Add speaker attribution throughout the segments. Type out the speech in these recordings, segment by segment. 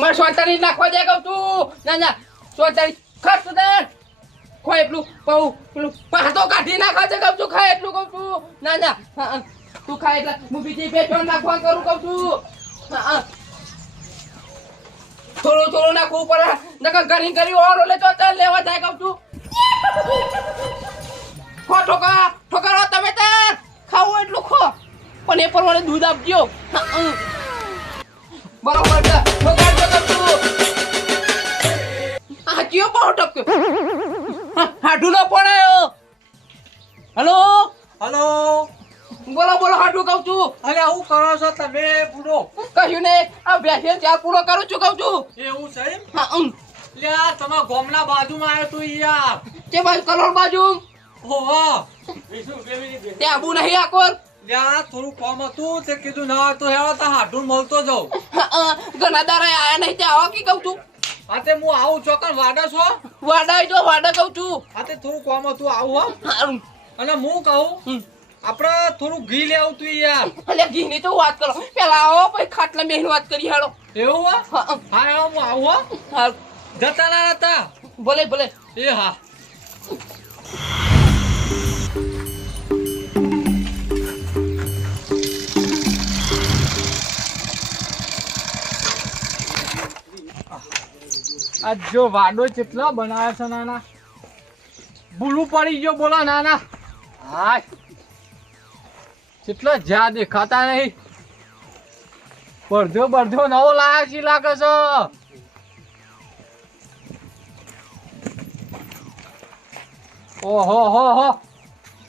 Speaker 1: મારી
Speaker 2: સોતારી નાખવા દે કહું તું. ના ના. ખર્ચ તો દે ખોય એટલું બહુ, પેલું પાતો કાઢી નાખવા છે કહું છું, ખાય એટલું કહું છું. ના. તું ખાય એટલે હું બીજી ટન નાખવા કહું છું. થોડું થોડું નાખવું પડે. નકર ઘરી ઘરી ઓર ઓલે તો ચાલ લેવા જાય કહું છું. ખો ઠોકા ઠોકારો તમે તાર ખાવું એટલું ખો. પણ એ પ્રમાણે દૂધ આપજો. બરાબર ઠોકાર જો કર તું આ કયો પાઉ ટપક્યો? હા, હાડું ન પડાયો. હલો?
Speaker 3: હલો?
Speaker 2: બોલો બોલો હાડું કહું છું.
Speaker 3: અરે હું કરો છો તમે પૂરો?
Speaker 2: કહ્યું ને આ બેસીને ત્યાં પૂરો કરું છું કહું છું.
Speaker 3: એવું છે
Speaker 2: હા ઉમ.
Speaker 3: લ્યા તમે ગોમના બાજુમાં આવ્યો તું યાર.
Speaker 2: કે બાજુ કરોડ બાજુ?
Speaker 3: ઓહો.
Speaker 2: તે આબુ નહીં આકોર
Speaker 3: લ્યા થોડું કામ હતું તે કીધું ના તો હેવા તા મળતો જાઉં.
Speaker 2: હા, હા, ઘણા દાડા આયા નહીં તે આવો કે કહું છું.
Speaker 3: આ તે હું આવું ચોકન વાડા છો?
Speaker 2: વાડા જો વાડા કહું છું.
Speaker 3: આ તે થોડું કામ હતું આવું હો. અને હું કહું. આપણે થોડું ઘી લેવું તું યાર.
Speaker 2: એટલે ઘી ની તો વાત કરો. પેલા આવો પછી ખાટલા બેન વાત કરી હાલો.
Speaker 3: એવું હા,
Speaker 2: હા
Speaker 3: હા, હું આવું હા, જતા ના હતા.
Speaker 2: ભલે ભલે.
Speaker 3: એ હા. આ જો વાડો કેટલા બનાવ્યા છે નાના. ભૂલું પડી ગયો બોલા નાના. હાય. કેટલા જ્યાં દેખાતા નહીં? બળધો બરધો નવો લાયા છે લાગે છે. ઓહો હો હો.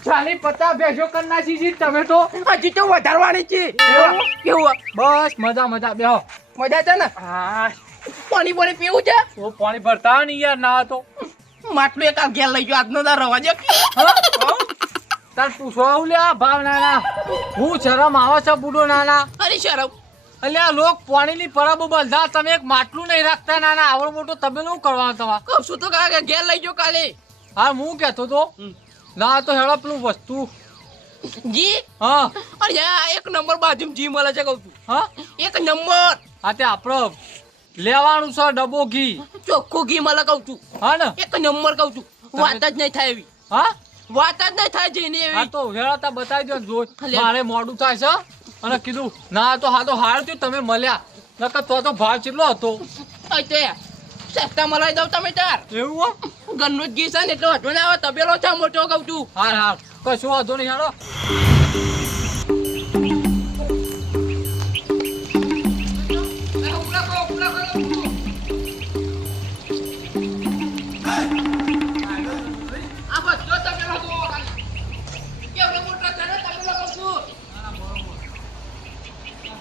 Speaker 3: ચાલી પતા ભેંસો કરના છે તમે તો.
Speaker 2: હજી તો વધારવાની છે. કેવું
Speaker 3: બસ મજા મજા. બેહો.
Speaker 2: મજા છે ને?
Speaker 3: હા.
Speaker 2: પાણી પાણી પીવું છે?
Speaker 3: પાણી ભરતા નહીં યાર ના તો.
Speaker 2: માટલું એક ઘેર લઈ ગયો આજનો તાર રવા દે
Speaker 3: તાર પૂછવા આવું આ ભાવ નાના? હું શરમ આવે છે બુડો નાના?
Speaker 2: અરે શરમ.
Speaker 3: અલ્યા લોક પાણીની પરબ બધા તમે એક માટલું નહીં રાખતા નાના. આવડો મોટો શું કરવાનું તમારે?
Speaker 2: કહું છું તો કાકા ઘેર લઈ ગયો કાલે.
Speaker 3: હા હું કહેતો તો. ના તો હેડો પેલું વસ્તુ.
Speaker 2: જી?
Speaker 3: હા.
Speaker 2: અરે આ એક નંબર બાજુ જી મળે છે કહું છું.
Speaker 3: હા?
Speaker 2: એક નંબર.
Speaker 3: હા તે આપણો લેવાનું છે ડબો ઘી.
Speaker 2: ચોખ્ખું ઘી મળે કહું છું.
Speaker 3: હા ને?
Speaker 2: એક નંબર કહું છું. વાત જ નહીં થાય એવી.
Speaker 3: હા?
Speaker 2: વાત જ નહીં થાય જેની એવી.
Speaker 3: તો વેળાતા બતાવી દો. મારે મોડું થાય છે અને કીધું ના તો હા તો હાર થયું તમે મળ્યા. નકર તો તો ભાવ કેટલો હતો.
Speaker 2: તે સસ્તા મલાઈ દઉં તમે તાર.
Speaker 3: એવું
Speaker 2: ઘરનું જ ઘી છે ને એટલો વધુ ના આવે તબેલો છે મોટો કહું છું.
Speaker 3: હાર હાર. કશું વાંધો નહીં હેડો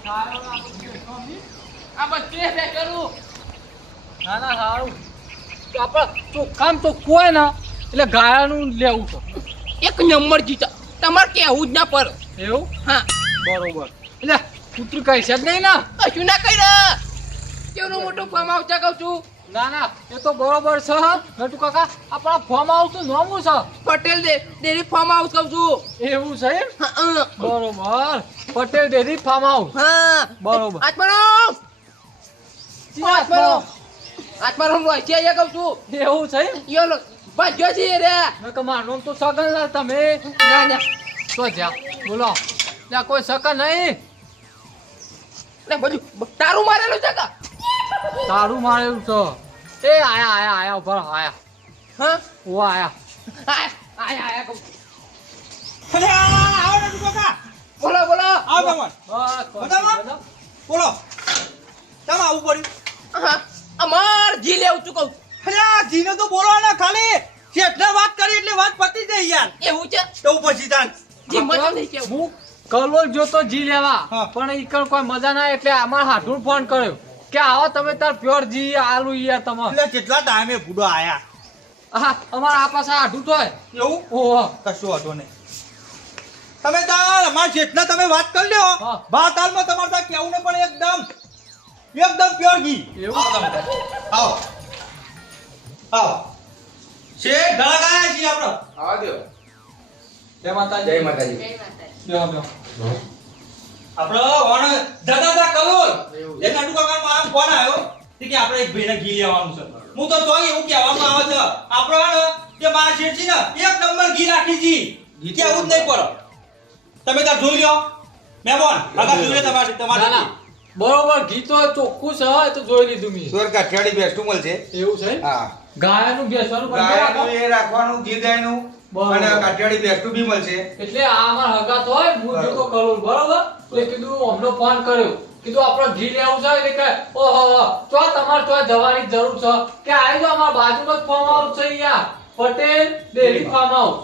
Speaker 2: આ ના
Speaker 3: એટલે ગાયાનું લેવું છે
Speaker 2: એક નંબર જીતા તમારે કેવું જ ના પર
Speaker 3: એવું બરોબર એટલે કૂતરું કહી છે નહીં ના
Speaker 2: કશું ના કહી રહ્યા કેવડો મોટું ફાર્મ છે કહું છું
Speaker 3: ના એ તો બરોબર છે કાકા આપણા ફોર્મ હાઉસ નામું છે
Speaker 2: પટેલ ડેરી ફોર્મ હાઉસ કહું છું
Speaker 3: એવું છે. બરોબર પટેલ ડેરી ફાર્મ હાઉસ
Speaker 2: હા.
Speaker 3: બરોબર.
Speaker 2: આત્મારામ! આત્મારામ. આત્મારામ. રોય છે અહીંયા કહું છું.
Speaker 3: એવું છે
Speaker 2: યો ભાગ્યો છે રે.
Speaker 3: નકર મારનું તો સગન લા તમે?
Speaker 2: ના ના.
Speaker 3: તો જ્યાં બોલો. ના કોઈ સગન નહીં?
Speaker 2: ને બધું તારું મારેલું છે કા?
Speaker 3: તારું મારેલું છે. એ આયા આયા આયા ઉપર આયા.
Speaker 2: હા?
Speaker 3: ઓ આયા.
Speaker 2: આયા આયા આય બોલો.
Speaker 1: આવું પડ્યું.
Speaker 2: અમાર જી લેવું છું કહું. છું.
Speaker 1: જીને તો બોલો ને ખાલી શેઠને વાત કરી એટલે વાત પતી જાય યાર.
Speaker 2: એવું છે?
Speaker 1: તો પછી તાન
Speaker 2: જી મત નહીં કેવું
Speaker 3: હું. કલોલ જોતો જી લેવા
Speaker 1: હા.
Speaker 3: પણ ઈકણ કોઈ મજા ના એટલે અમાર હાથું ફોન કર્યો. કે આવો તમે તાર પ્યોર જી આલુ યાર તમે
Speaker 1: એટલે કેટલા ટાઈમે બુડો આયા?
Speaker 3: હા અમારા આ પાસે હાથું તો
Speaker 1: એવું?
Speaker 3: ઓહો.
Speaker 1: કશું હતો નહીં. તમે તાર અમારા શેઠને તમે વાત કરી લ્યો
Speaker 3: ભાતાલમાં
Speaker 1: ભાત તમારે ત્યાં કેવું ને પણ એકદમ
Speaker 4: એકદમ પ્યોર ઘી.
Speaker 3: એવું?
Speaker 4: તમે આવો. આવો. છે ઘણા ગાયા છીએ આપણો.
Speaker 2: આવા દો.
Speaker 3: જય માતાજી.
Speaker 2: જય માતાજી.
Speaker 3: બેહો, બેહો.
Speaker 4: આપણે ઓણ દાદા દા કલોલ. એ કાકા મારા ફોન આવ્યો કે આપણે એક ભાઈને ઘી લેવાનું છે. હું તો તોય એવું કહેવામાં આવે છે. આપણો જે મારા શેઠ છે ને એક નંબર ઘી રાખી જી
Speaker 3: ઘી
Speaker 4: કે આવું જ નહીં પડે. તમે તાર જોઈ લ્યો. મહેમાન આગળ જોઈ લે તમારે તમારે
Speaker 3: ના બરોબર ગીતો ચોખ્ખું છે એ તો જોઈ લીધું મેં.
Speaker 5: સુર કાઠિયાવાડી ટુમલ છે.
Speaker 3: એવું છે
Speaker 5: હા.
Speaker 3: ગાયનું બેસવાનું
Speaker 5: ગાયનું એ રાખવાનું
Speaker 3: ગીદાયનું
Speaker 5: અને કાઠિયાવાડી બેસ્ટું બી મળશે
Speaker 3: એટલે આ અમાર હગાત હોય હું જોતો કરું બરોબર? એટલે કીધું અમને ફોન કર્યો. કીધું આપણે ઘી લેવું છે? એટલે કે ઓહો હો, ચો તમારે તો જવાની જરૂર છે. કે આવી જાઓ અમારા બાજુમાં જ ફાર્મ હાઉસ છે અહીંયા. પટેલ ડેરી ફાર્મ હાઉસ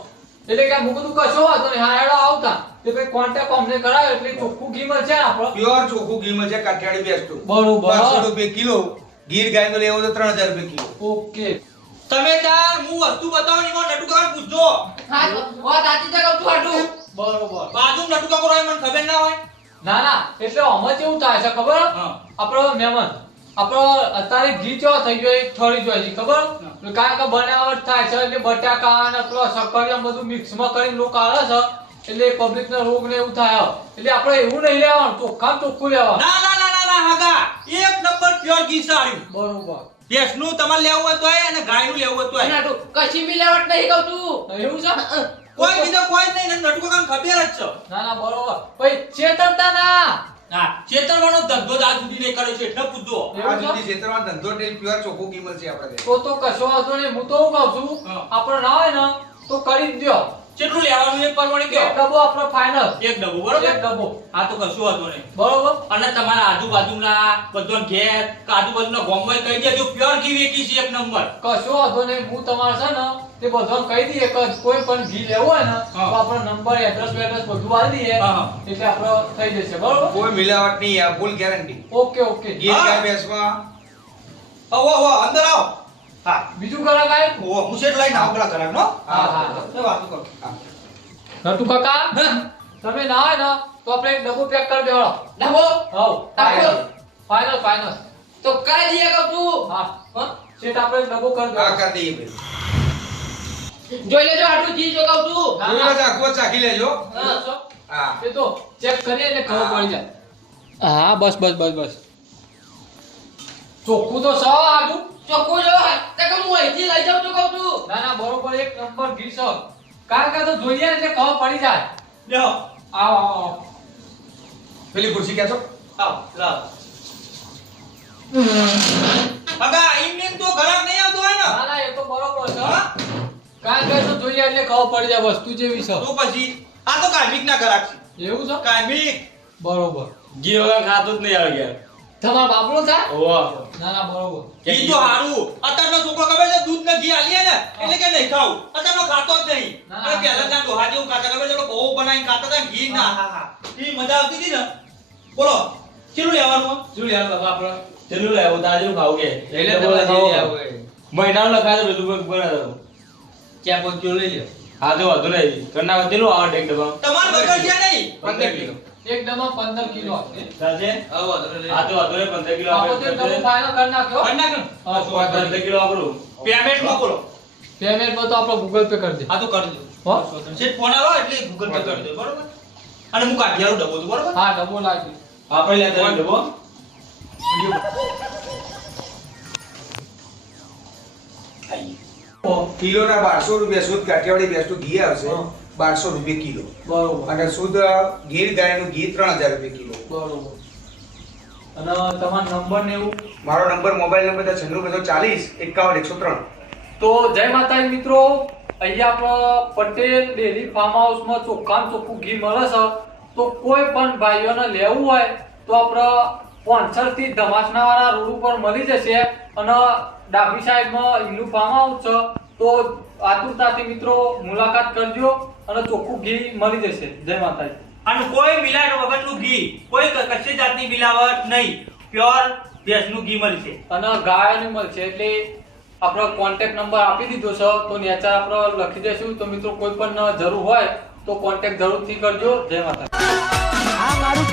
Speaker 3: એટલે કે હું કીધું કશો વાંધો નહીં હા હેડો આવતા. તે ભાઈ કોન્ટેક્ટ અમને કરાયો એટલે ચોખ્ખું ઘી મળશે આપણો.
Speaker 5: પ્યોર ચોખ્ખું ઘી મળશે કાઠિયાવાડી બેસ્ટું
Speaker 3: બરોબર.
Speaker 5: બસો રૂપિયા કિલો. ગીર ગાયનો લેવો તો ત્રણ હજાર રૂપિયા કિલો.
Speaker 3: ઓકે.
Speaker 4: તમે તાર હું વસ્તુ બતાવો ને એમાં પૂછજો.
Speaker 2: હા ઓ સાચી તો કહું છું
Speaker 3: બરોબર.
Speaker 4: બાજુ નટુકા કરો મને ખબર ના હોય.
Speaker 3: ના ના. એટલે આમાં કેવું થાય છે ખબર? આપણો મહેમાન આપણો અત્યારે ઘી ચો થઈ ગયો એક થોડી જોઈ છે ખબર? કારણ કે બનાવટ થાય છે એટલે બટાકા અને પેલો સક્કરિયા બધું મિક્સમાં કરીને લોકો આવે છે. એટલે પબ્લિક ને રોગ ને એવું થાય એટલે આપણે એવું નહીં લેવાનું ચોખ્ખા ચોખ્ખું લેવાનું.
Speaker 4: ના ના ના ના ના હાગા. એક નંબર પ્યોર ઘી સાળ્યું
Speaker 3: બરોબર.
Speaker 4: ભેંસનું તમારે લેવું હોય અને ગાયનું લેવું હોય તોય.
Speaker 2: હાટું કશી મિલાવટ નહીં કહું તું
Speaker 3: એવું છે?
Speaker 4: કોઈ બીજો કોઈ જ નહીં ને નટુ કાકાને ખબર જ છે.
Speaker 3: ના ના બરોબર. ભાઈ ચેતરતા ના.
Speaker 4: હા ચેતરવાનો ધંધો આજ સુધી નહીં કર્યો છે. એટલે
Speaker 5: સુધી ક્ષેત્રમાં ધંધો ટેલ પ્યોર ચોખ્ખું ઘી છે આપણે
Speaker 3: તો તો કશો હતો ને હું તો હું કહું છું. આપણે ના હોય ને તો કરી જ દ્યો.
Speaker 4: કેટલું લેવાનું એક પ્રમાણે કયો?
Speaker 3: ડબ્બો આપણો ફાઇનલ
Speaker 4: એક ડબ્બો બરોબર?
Speaker 3: એક ડબ્બો.
Speaker 4: આ તો કશું હતું નહીં.
Speaker 3: બરોબર?
Speaker 4: અને તમારા આજુબાજુના બધો ઘેર કે આજુબાજુના ગામમાં કહી દેજો પ્યોર ઘી વેચી છે એક નંબર?
Speaker 3: કશું વાંધો નહીં. હું તમારે છે ને તે બધો કહી દઈએ કે કોઈ પણ ઘી લેવું હોય ને તો આપણો નંબર એડ્રેસ એડ્રેસ બધું આપી દઈએ. એટલે આપણો થઈ જશે. બરોબર?
Speaker 5: કોઈ મિલાવટ નહીં આ ફૂલ ગેરંટી
Speaker 3: ઓકે ઓકે
Speaker 4: ઘી.
Speaker 5: ગાય ભેંસમાં
Speaker 4: આવો આવો અંદર આવો. હા.
Speaker 3: બીજું કરા
Speaker 4: હું શેઠ લઈને આવું નો
Speaker 3: હા, હા, હા.
Speaker 4: એ વાતો કરો.
Speaker 5: હા.
Speaker 3: નટુ કાકા તમે ના હોય ને તો આપણે એક ડબ્બો પેક કરી દેવાનો.
Speaker 2: ડબો
Speaker 3: હવ? ફાઇનલ ફાઇનલ
Speaker 2: તો કઈ દઈએ કહું છું
Speaker 3: હા.
Speaker 2: હા?
Speaker 3: સેટ આપણે એક ડબ્બો કરી દેવાનો.
Speaker 5: કરી દઈએ
Speaker 2: જોઈ લેજો આટલું જી જો કહું છું
Speaker 3: આખો
Speaker 5: જોઈ લેજો, આખું ચાખી લેજો.
Speaker 2: હા.
Speaker 5: હા.
Speaker 3: એ તો ચેક કરીએ એટલે ખબર પડી જાય. હા. બસ બસ બસ બસ. ચોખ્ખું તો સો આટલું
Speaker 2: ચોખ્ખું જો તે કે હું અહીંથી લઈ જાઉં છું કહું છું.
Speaker 3: ના ના બરોબર એક નંબર છે કારણ કે તો જોઈએ એટલે કહો પડી જાય.
Speaker 4: લ્યો.
Speaker 3: આવો આવો.
Speaker 5: પેલી ખુરશી ક્યાં છો
Speaker 4: આવો લાવ. અગા એમને તો ઘરાક નહીં આવતો હોય ને.
Speaker 3: ના ના એ તો બરોબર છે.
Speaker 4: હા?
Speaker 3: કારણ કે તો જોઈએ એટલે ખબર પડી જાય વસ્તુ જેવી છે.
Speaker 4: તો પછી આ તો કાયમિક ના ઘરાક છે.
Speaker 3: એવું છે?
Speaker 4: કાયમિક
Speaker 3: બરોબર.
Speaker 4: ઘી વગર ખાતું જ નહીં આવી યાર
Speaker 3: તમારા બાપડો થાય
Speaker 4: ઓવા
Speaker 3: ના ના બરોબર.
Speaker 4: ઈ તો હારું. અત્યારનો છોકરો ખબર છે? દૂધ ને ઘી આલીએ ને એટલે કે નહીં ખાવ. અત્યારનો ખાતો જ નહીં. અને. પહેલા ના. ડોહા જેવું ખાતા ખબર છે? બહુ બનાવીને ખાતા હતા ઘી ના. હા હા ઈ મજા આવતી હતી ને? બોલો કેટલું લેવાનું?
Speaker 3: શું લેવાનું બાપા આપણે
Speaker 6: ચેલું લાવ્યો તાજું ખાવ કે?
Speaker 3: એટલે તો લઈ આવો
Speaker 6: મહિનાનો લખાય તો બધું બરાબર
Speaker 3: ક્યાં પહોંચ્યો લઈ લ્યો.
Speaker 6: હા તો વધુ નહીં. કરના ચેલું આવે એક ડબ્બા.
Speaker 4: તમાર બગડ છે નહીં.
Speaker 5: પંદર કિલો.
Speaker 3: એક ડબ્બા પંદર કિલો આપે
Speaker 6: ચાલશે? હા તો વાંધો નહીં પંદર કિલો
Speaker 3: આપણે તો તમે ફાઈનલ ફાઇનલ કરી નાખ્યો.
Speaker 4: કરી નાખ્યો
Speaker 3: હા, તો વાંધો
Speaker 6: પંદર
Speaker 3: નહીં.
Speaker 6: કિલો વાપરું.
Speaker 4: પેમેન્ટ મોકલો
Speaker 3: પેમેન્ટમાં તો આપણે ગૂગલ પે કરી દે.
Speaker 4: આ તો કરી દો.
Speaker 3: હો?
Speaker 4: સેટ ફોન આવો એટલે ગૂગલ પે કરી દો બરોબર? અને હું કાઢિયારું ડબ્બો તો બરોબર?
Speaker 3: હા ડબ્બો લાગે
Speaker 6: આપણે લેતા એક ડબ્બો.
Speaker 5: કિલોના બારસો રૂપિયા શુદ્ધ કાઠિયાવાડી બેસતું ઘી આવશે.
Speaker 3: હા.
Speaker 5: બારસો રૂપિયા કિલો.
Speaker 3: બરોબર.
Speaker 5: અને શુદ્ધ ગીર ગાયનું ઘી ત્રણ હજાર રૂપિયા કિલો.
Speaker 3: બરોબર. અને તમારો નંબર ને એવું?
Speaker 5: મારો નંબર મોબાઈલ નંબર છે છન્નું બસો ચાલીસ એકાવન એકસો ત્રણ.
Speaker 3: તો જય માતાજી મિત્રો અહીંયા પટેલ ડેરી ફાર્મ હાઉસમાં ચોખ્ખામ ચોખ્ખું ઘી મળે છે. તો કોઈ પણ ભાઈઓને લેવું હોય તો આપણે પોન્સરથી ધમાસનાવાળા રોડ ઉપર મળી જશે. અને ડાબી સાઈડમાં એમનું ફાર્મ હાઉસ છે. તો આતુરતાથી મિત્રો મુલાકાત કરજો અને ચોખ્ખું ઘી મળી જશે. જય માતાજી.
Speaker 4: અને કોઈ મિલાવટ વગરનું ઘી કોઈ કચ્છ જાતની મિલાવટ નહીં. પ્યોર ભેંસનું ઘી મળશે
Speaker 3: અને ગાયનું મળશે એટલે આપણો કોન્ટેક્ટ નંબર આપી દીધો છે. તો નેચર આપણે લખી દઈશું. તો મિત્રો કોઈ પણ જરૂર હોય તો કોન્ટેક્ટ જરૂરથી કરજો. જય માતા
Speaker 1: આ મારું